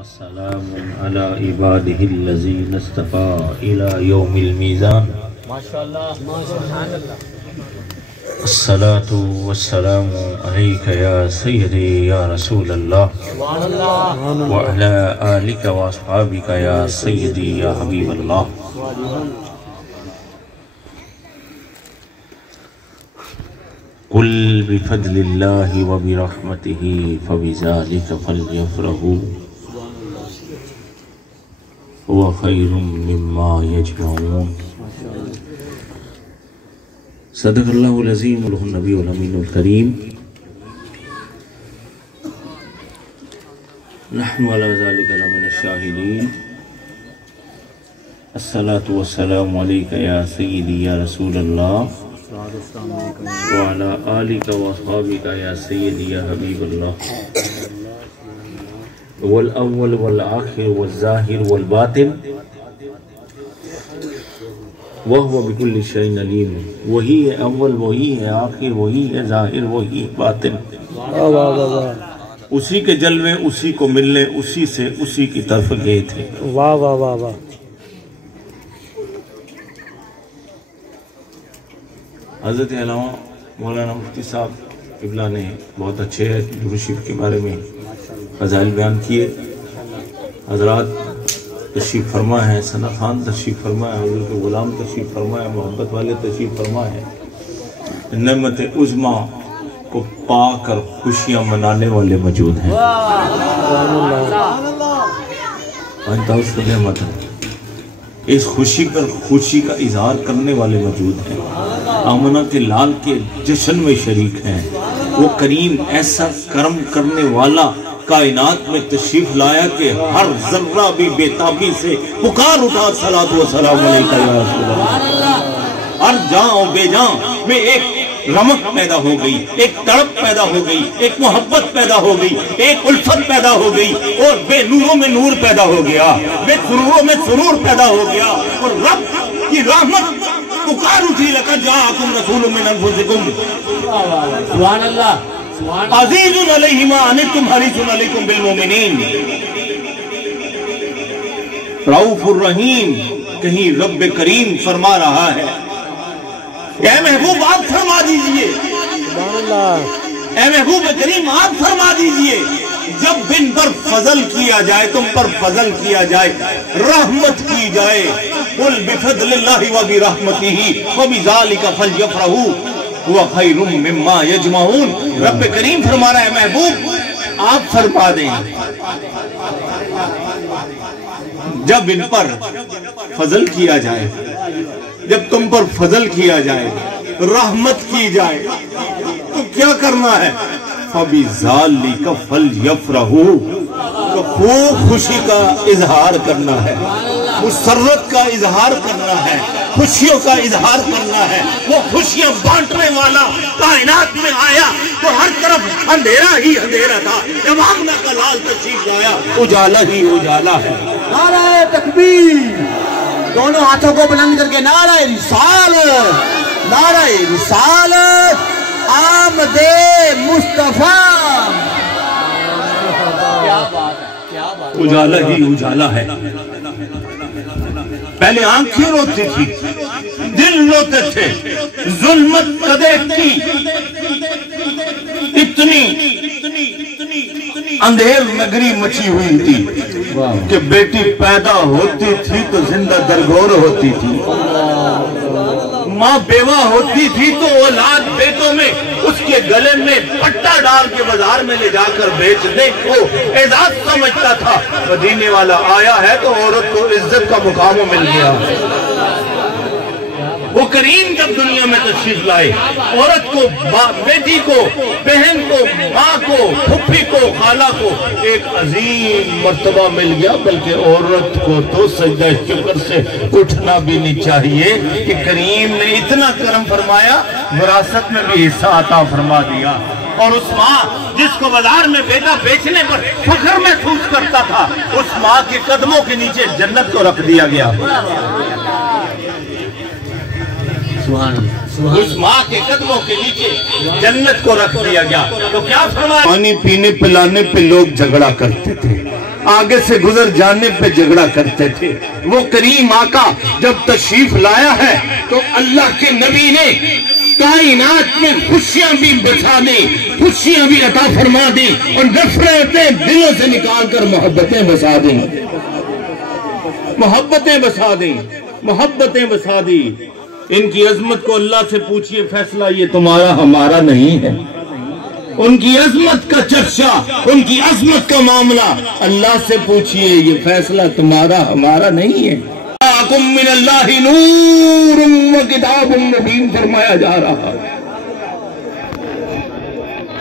والسلام على عباده الذين اصطفى إلى يوم الميزان. ما شاء الله سبحان الله. الصلاة والسلام عليك يا سيدي يا رسول الله وعلى آلك وأصحابك يا سيدي يا حبيب الله. قل بفضل الله وبرحمته فبذلك فليفرحوا هو خير مما يجمعون. صدق اللہ العظیم وله النبی الامین الکریم. نحن على ذلك لمن الشاهدين. الصلاة والسلام عليك يا سيدي يا رسول الله وعلى آلك وأصحابك يا سيدي يا حبيب الله. والأول والآخر والظاهر والباطن وهو بكل شيء عليم. وہی ہے اول، وہی ہے آخر، وہی ہے ظاہر، وہی باطن. اسی کے جلوے اسی کو ملنے، اسی سے اسی کی طرف گئے تھے. واہ واہ واہ واہ. حضرت علامہ مولانا مفتی صاحب قبلہ نے بہت اچھے درود شریف کے بارے میں فضائل بیان کیے. حضرات تشریف فرما ہے، ثنا خان تشریف فرما ہے، حضرت غلام تشریف فرما ہے، محبت والے تشریف فرما ہے. نعمت عظمیٰ کو پا کر خوشیاں منانے والے موجود ہیں. اس نعمت اس خوشی پر خوشی کا اظہار کرنے والے موجود ہیں. آمنہ کے لال کے جشن میں شریک ہیں. وہ کریم ایسا کرم کرنے والا کائنات میں تشریف لایا کہ ہر ذرہ بھی بےتابی سے پکار اٹھا صلاۃ و سلام علیکہ یا رسول اللہ. ہر جاں بے جاں میں ایک رمق پیدا ہو گئی، ایک تڑپ پیدا ہو گئی، ایک محبت پیدا ہو گئی، ایک الفت پیدا ہو گئی، اور بے نوروں میں نور پیدا ہو گیا، بے سروروں میں سرور پیدا ہو گیا. اور رب کی رحمت پکار اٹھی، لقد جاءکم رسول من انفسکم سبحان اللہ عزیز علیہ ما عنتم حریص علیکم بالمؤمنین رؤوف الرحیم. کہیں رب کریم فرما رہا ہے اے محبوب آپ فرما دیجئے، اے محبوب کریم آپ فرما دیجئے، جب ان پر فضل کیا جائے، تم پر فضل کیا جائے، رحمت کی جائے، قل بفضل اللہ وبرحمتہ وبذالک فلیفرحوا هو خیر مما یجمعون. رب کریم فرما رہا ہے محبوب آپ فرما دیں جب ان پر فضل کیا جائے، جب تم پر فضل کیا جائے، رحمت کی جائے، تو کیا کرنا ہے؟ فَبِذَالِكَ فَلْيَفْرَحُوا. خوب خوشی کا اظہار کرنا ہے، مسرت کا اظہار کرنا ہے، خوشیوں کا اظہار کرنا ہے. وہ خوشیاں بانٹنے والا کائنات میں آیا تو ہر طرف اندھیرا ہی اندھیرا تھا. جب آمنہ کا لال تشریف لایا اجالا ہی اجالا ہے. نعرہ تکبیر، دونوں ہاتھوں کو بلند کر کے نعرہ رسالت، نعرہ رسالت، آمد مصطفیٰ. اجالا ہی اجالا ہے. پہلے آنکھیں روتی تھی، دل روتے تھے. ظلمت کدے کی اتنی اندھیر نگری مچی ہوئی تھی کہ بیٹی پیدا ہوتی تھی تو زندہ درگور ہوتی تھی. ماں بیوہ ہوتی تھی تو اولاد بیٹوں میں اس کے گلے میں پٹا ڈال کے بازار میں لے جا کر بیچنے کو اعزاز سمجھتا تھا. مدینے والا آیا ہے تو عورت کو عزت کا مقام مل گیا. وہ کریم جب دنیا میں تشریف لائے، عورت کو، بیٹی کو، بہن کو، ماں کو، پھپھی کو، خالہ کو ایک عظیم مرتبہ مل گیا. بلکہ عورت کو تو سجدہ شکر سے اٹھنا بھی نہیں چاہیے کہ کریم نے اتنا کرم فرمایا، وراثت میں بھی حصہ عطا فرما دیا. اور اس ماں جس کو بازار میں بیٹا بیچنے پر فخر محسوس کرتا تھا، اس ماں کے قدموں کے نیچے جنت کو رکھ دیا گیا. اس ماں کے قدموں کے نیچے جنت کو رکھ دیا گیا. تو کیا فرمایا؟ پانی پینے پلانے پہ لوگ جھگڑا کرتے تھے، آگے سے گزر جانے پہ جھگڑا کرتے تھے۔ وہ کریم آقا جب تشریف لایا ہے تو اللہ کے نبی نے کائنات میں خوشیاں بھی بچا دیں، خوشیاں بھی عطا فرما دیں، اور نفرتیں دلوں سے نکال کر محبتیں بسا دیں، محبتیں بسا دیں، محبتیں بسا دیں۔ ان کی عظمت کو اللہ سے پوچھئے، فیصلہ یہ تمہارا ہمارا نہیں ہے۔ ان کی عظمت کا چرچا، ان کی عظمت کا معاملہ اللہ سے پوچھئے، یہ فیصلہ تمہارا ہمارا نہیں ہے۔ من اللہ نور و کتاب مبین فرمایا جا رہا ہے۔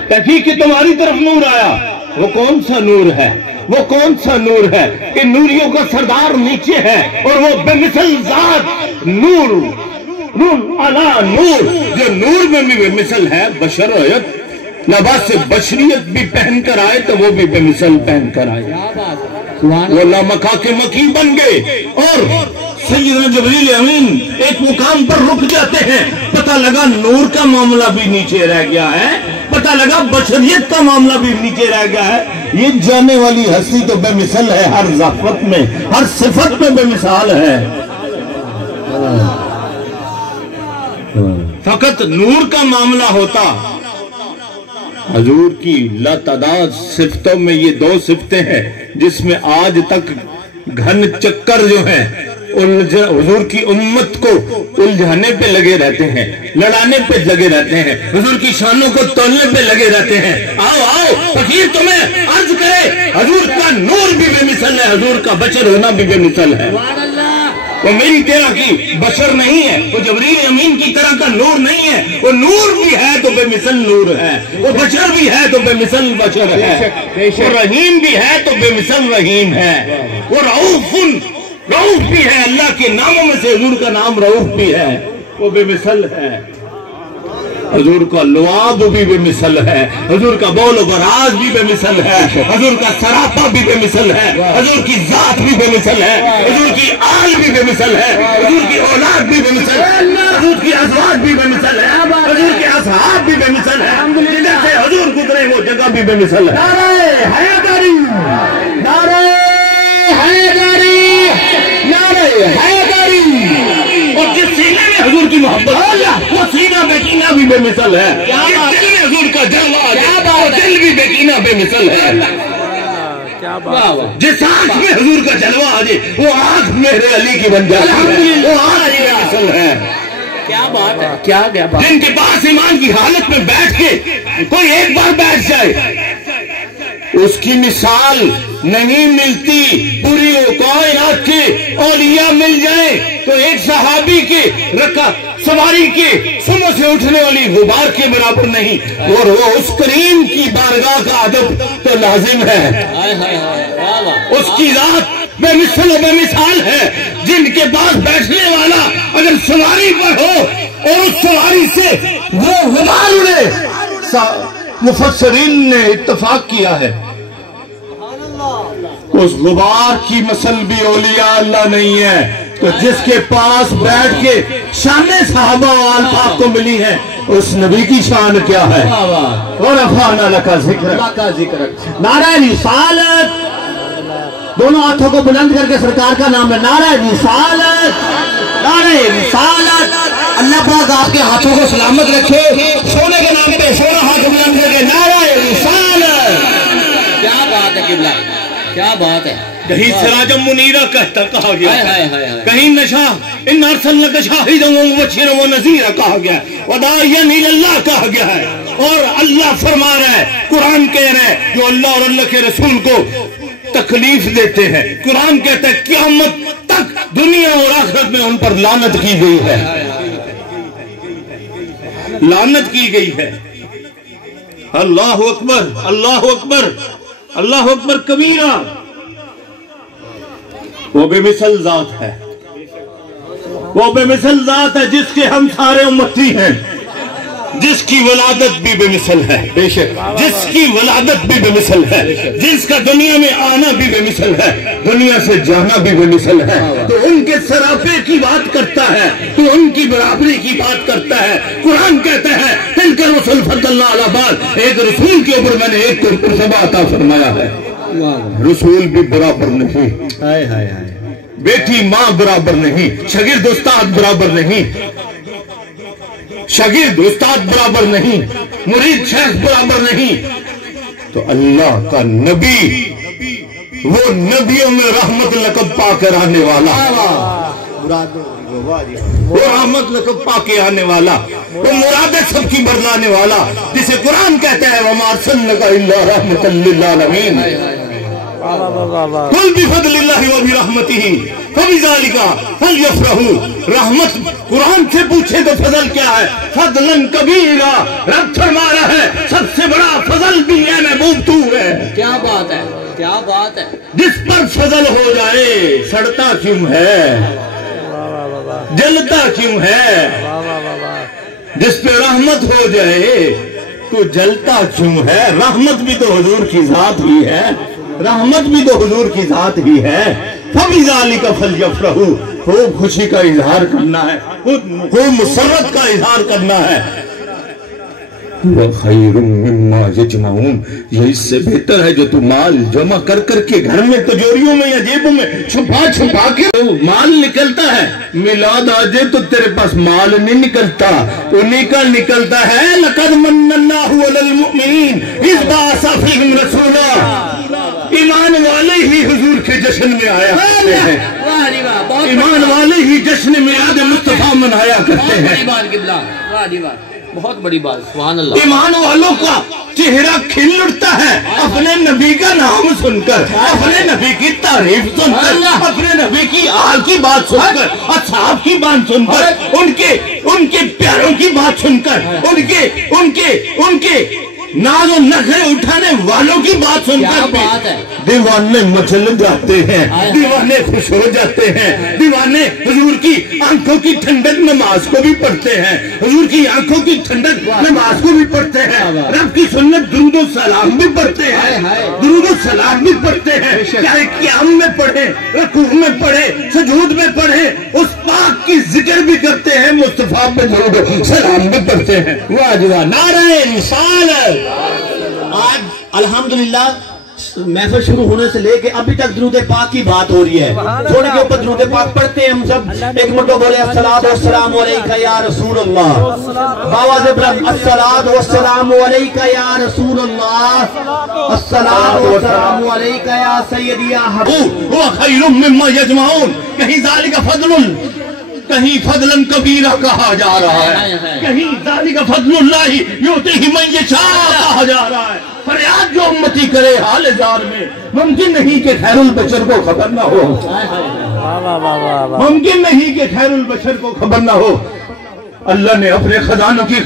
تحقیق کہ تمہاری طرف نور آیا، وہ کون سا نور ہے؟ وہ کون سا نور ہے کہ نوریوں کا سردار نیچے ہے اور وہ بے مثل ذات نور، نور علا نور، جو نور میں بھی بے مثل ہے، بشریت لباس بشریت بھی پہن کر آئے تو وہ بھی بے مثل پہن کر آئے، وہ لامکا کے مکی بن گئے۔ اور سیدنا جبریل امین ایک مقام پر رک جاتے ہیں، پتہ لگا نور کا معاملہ بھی نیچے رہ گیا ہے، پتہ لگا بشریت کا معاملہ بھی نیچے رہ گیا ہے۔ یہ جانے والی ہستی تو بے مثل ہے، ہر ذات میں، ہر صفت میں بے مثال ہے۔ فقط نور کا معاملہ ہوتا، حضور کی لاتعداد صفتوں میں یہ دو صفتیں ہیں جس میں آج تک گھن چکر جو ہیں حضور کی امت کو الجھانے پہ لگے رہتے ہیں، لڑانے پہ لگے رہتے ہیں، حضور کی شانوں کو تولنے پہ لگے رہتے ہیں۔ آؤ آؤ فقیر تمہیں عرض کرے، حضور کا نور بھی بے مثل ہے، حضور کا بشر ہونا بھی بے مثل ہے۔ وہ میری طرح کی بشر نہیں ہے، وہ جبریل امین کی طرح کا نور نہیں ہے، وہ نور بھی ہے تو بے مثل نور ہے، وہ بشر بھی ہے تو بے مثل بشر ہے، وہ رحیم بھی ہے تو بے مثل رحیم ہے، وہ رؤوف بھی ہے، اللہ کے ناموں میں سے حضور کا نام رؤوف بھی ہے، وہ بے مثل ہے۔ حضور کا لعاب بھی بے مثل ہے، حضور کا بول و براز بھی بے مثل ہے، حضور کا سراپا بھی بے مثل ہے، حضور کی ذات بھی بے مثل ہے، حضور کی آل بھی بے مثل ہے، حضور کی اولاد بھی بے مثل ہے، حضور کی ازواج بھی بے مثل ہے، حضور کے اصحاب بھی بے مثل ہے، جدھر سے حضور گزرے وہ جگہ بھی بے مثل ہے۔ نعرہ حیدری، نعرہ حیدری، نعرہ حیدری۔ اور جس سینے میں حضور کی محبت، وہ سینہ بیکینہ بھی بے مثل ہے، جس دل میں حضور کا جلوہ، وہ دل بھی بیکینہ بے مثل ہے، جس آنکھ میں حضور کا جلوہ آ جائے وہ آنکھ میرے علی کی بن جاتی ہے، وہ آنکھ بے مثل ہے۔ کیا بات ہے، کیا بات۔ جن کے پاس ایمان کی حالت میں بیٹھ کے کوئی ایک بار بیٹھ جائے، اس کی مثال نہیں ملتی، پوری کائنات کے اولیاء مل جائیں تو ایک صحابی کے سواری کے سموں سے اٹھنے والی غبار کے برابر نہیں، اور وہ اس کریم کی بارگاہ کا ادب تو لازم ہے، اس کی ذات بے مثل و بے مثال ہے، جن کے پاس بیٹھنے والا اگر سواری پر ہو اور اس سواری سے وہ غبار اڑے، مفسرین نے اتفاق کیا ہے اس غبار کی مثل بھی اولیاء اللہ نہیں ہے، تو جس کے پاس بیٹھ کے شان صحابہ و آل پاک کو ملی ہے اس نبی کی شان کیا ہے؟ وَرَفَعْنَا لَكَ ذِكْرَكَ۔ نعرہ رسالت، دونوں ہاتھوں کو بلند کر کے سرکار کا نام ہے، نعرہ رسالت، نعرہ رسالت۔ اللہ پاک آپ کے ہاتھوں کو سلامت رکھے، سونے کے نام پہ سونا ہاتھ بلند کر کے نعرہ رسالت۔ کیا بات ہے قبلہ، کیا بات ہے۔ کہیں سراجم منیرہ کہا گیا، کہیں نشا ان ارسلناک شاہدا ومبشرا ونذیرا کہا گیا، وداعیا الی اللہ کہا گیا ہے، اور اللہ فرما رہا ہے، قرآن کہہ رہا ہے جو اللہ اور اللہ کے رسول کو تکلیف دیتے ہیں، قرآن کہتا ہے قیامت تک دنیا اور آخرت میں ان پر لعنت کی گئی ہے، لعنت کی گئی ہے۔ اللہ اکبر، اللہ اکبر، اللہ اکبر کبیرہ۔ وہ بے مثل ذات ہے، وہ بے مثل ذات ہے جس کے ہم سارے امتی ہیں، جس کی ولادت بھی بے مثل ہے، بے شک جس کی ولادت بھی بے مثل ہے، جس کا دنیا میں آنا بھی بے مثل ہے، دنیا سے جانا بھی بے مثل ہے، تو ان کے سراپے کی بات کرتا ہے، تو ان کی برابری کی بات کرتا ہے۔ قرآن کہتا ہے تلک الرسل فضلنا علی بعض، ایک رسول کے اوپر میں نے ایک کو مرتبہ عطا فرمایا ہے۔ رسول بھی برابر نہیں، بیٹی ماں برابر نہیں، شاگرد استاد برابر نہیں، شاگرد استاد برابر نہیں، مرید شیخ برابر نہیں، تو اللہ کا نبی، وہ نبیوں میں رحمت لقب پا کر آنے والا، وہ رحمت لقب پا کے آنے والا، وہ مرادیں سب کی بدلانے والا، جسے قرآن کہتا ہے وَمَا أَرْسَلْنَاكَ إِلَّا رَحْمَةً لِّلْعَالَمِينَ قُلْ بِفَضْلِ اللَّهِ وَبِرَحْمَتِهِ فَبِذَلِكَ فَلْيَفْرَحُوا۔ رحمت قرآن سے پوچھے تو فضل کیا ہے؟ فضلاً کبیرا، رب فرما رہا ہے سب سے بڑا فضل بھی ہے محبوب تو ہے۔ کیا بات ہے، کیا بات ہے۔ جس پر فضل ہو جائے سڑتا کیوں ہے، جلتا کیوں ہے، جس پہ رحمت ہو جائے تو جلتا کیوں ہے۔ رحمت بھی تو حضور کی ذات ہی ہے، رحمت بھی تو حضور کی ذات ہی ہے۔ فَبِذَلِكَ فَلْيَفْرَحُوا، خوب خوشی کا اظہار کرنا ہے، خوب مسرت کا اظہار کرنا ہے۔ وَخَيْرٌ مِّمَّا يَجْمَعُونَ، یہ اس سے بہتر ہے جو تو مال جمع کر کر کے گھر میں تجوریوں میں یا جیبوں میں چھپا چھپا کے مال نکلتا ہے، میلاد آجے تو تیرے پاس مال نہیں نکلتا، انہی کا نکلتا ہے۔ لَقَدْ مَنَّ اللَّهُ عَلَى الْمُؤْمِنِينَ إِذْ بَعَثَ فِيهِمْ رَسُولًا۔ ایمان والے ہی حضور کے جشن میں آیا کرتے ہیں، ایمان والے ہی جشن میلاد مصطفیٰ منایا کرتے ہیں۔ بہت بڑی بات، سبحان اللہ۔ ایمان والوں کا چہرہ کھل اٹھتا ہے اپنے نبی کا نام سن کر، اپنے نبی کی تعریف سن کر، اپنے نبی کی آل کی بات سن کر، اصحاب کی بات سن کر، ان کے پیاروں کی بات سن کر، ان کے ناز و نخرے اٹھانے والوں کی بات سن کر دیوانے مچل جاتے ہیں، دیوانے خوش ہو جاتے ہیں، دیوانے حضور کی آنکھوں کی ٹھنڈک نماز کو بھی پڑھتے ہیں، حضور کی آنکھوں کی ٹھنڈک نماز کو بھی پڑھتے ہیں، رب کی سنت درود و سلام بھی پڑھتے ہیں، درود و سلام بھی پڑھتے ہیں، چاہے قیام میں پڑھیں، رکوع میں پڑھیں، سجود میں پڑھیں، اس پاک کی ذکر بھی کرتے ہیں، مصطفیٰ پہ درود و سلام بھی پڑھتے ہیں۔ واہ جی واہ، نعرہ رسالت۔ آج الحمدللہ محفل شروع ہونے سے لے کے ابھی تک درود پاک کی بات ہو رہی ہے، تھوڑے کے اوپر درود پاک پڑھتے ہیں ہم سب، ایک مرتبہ بولے الصلاۃ والسلام علیکہ یا رسول اللہ، باواز بلند الصلاۃ والسلام علیکہ یا رسول اللہ، الصلاۃ والسلام علیکہ یا سیدی یا حبیب۔ وہ خیر مما یجمعون، کہیں ذالک فضل، کہیں فضلاً کبیرہ کہا جا رہا ہے، کہیں ذالک فضل اللہ یؤتیہ من یشاء کہا جا رہا ہے۔ فریاد جو امتی کرے حال زار میں، ممکن نہیں کہ خیر البشر کو خبر نہ ہو، ممکن نہیں کہ خیر البشر کو خبر نہ ہو۔ اللہ نے اپنے خزانوں کی،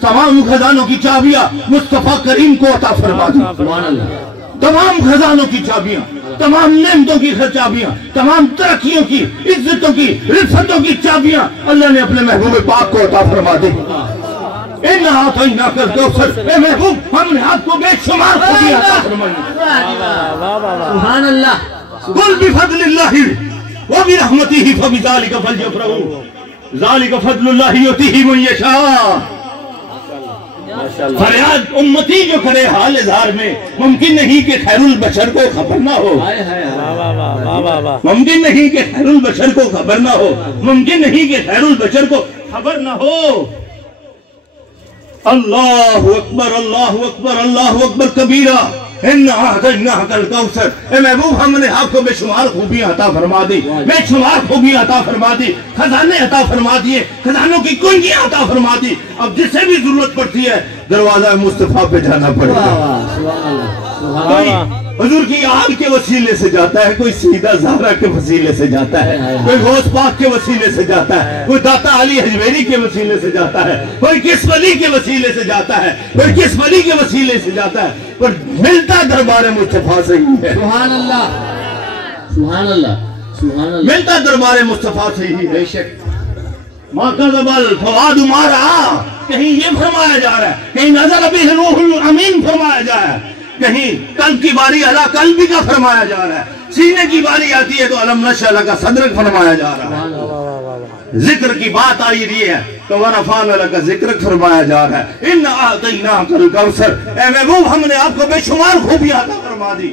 تمام خزانوں کی چابیاں مصطفیٰ کریم کو عطا فرما دی، تمام خزانوں کی چابیاں، تمام نعمتوں کی چابیاں، تمام ترقیوں کی، عزتوں کی، رفتوں کی چابیاں اللہ نے اپنے محبوب پاک کو عطا فرما دی۔ اِنَّا أَعْطَيْنَاكَ الْكَوْثَرَ، اے محبوب ہم نے آپ کو بے شمار خوبیاں عطا فرمائی۔ سبحان اللہ۔ قُلْ بِفَضْلِ اللَّهِ وَبِرَحْمَتِهِ فَبِذَلِكَ فَلْيَفْرَحُوا ذَلِكَ فَضْلُ اللَّهِ يُؤْتِيهِ مَن يَشَاءُ۔ فریاد امتی جو کرے حال اظہار میں، ممکن نہیں کہ خیر البشر کو خبر نہ ہو، ممکن نہیں کہ خیر البشر کو خبر نہ ہو، ممکن نہیں کہ خیر البشر کو خبر نہ ہو۔ اللہ اکبر، اللہ اکبر، اللہ اکبر کبیرہ۔ اِنَّا أَعْطَيْنَاكَ الْكَوْثَرَ، اے محبوب ہم نے آپ کو بے شمار خوبیاں عطا فرما دی، بے شمار خوبیاں عطا فرما دی، خزانے عطا فرما دیے، خزانوں کی کنجیاں عطا فرما دی۔ اب جسے بھی ضرورت پڑتی ہے دروازہ مصطفیٰ پہ جانا پڑے گا۔ کوئی حضور کی آل کے وسیلے سے جاتا ہے، کوئی سیدہ زہرہ کے وسیلے سے جاتا ہے، کوئی غوث پاک کے وسیلے سے جاتا ہے، کوئی داتا علی حجویری کے وسیلے سے جاتا ہے، کوئی کس ولی کے وسیلے سے جاتا ہے، کوئی کس ولی کے وسیلے سے جاتا ہے، پر ملتا دربار مصطفیٰ سے ہی ہے۔ سبحان اللہ، سبحان اللہ، سبحان اللہ۔ ملتا دربار مصطفیٰ سے ہی ہے۔ مَا كَذَبَ الْفُؤَادُ مَا رَأَىٰ، کہیں یہ فرمایا جا رہا ہے، کہیں نَزَلَ بِهِ الرُّوحُ الْأَمِينُ فرمایا جا رہا ہے، کہیں قلب کی باری علی قلبی کا فرمایا جا رہا ہے، سینے کی باری آتی ہے تو علم نشأ لک صدرک فرمایا جا رہا ہے، ذکر کی بات آئی رہی ہے تو ورفعنا لک ذکرک فرمایا جا رہا ہے۔ اِنَّا أَعْطَيْنَاكَ الْكَوْثَرَ، اے محبوب ہم نے آپ کو بے شمار خوبیاں عطا فرما دی،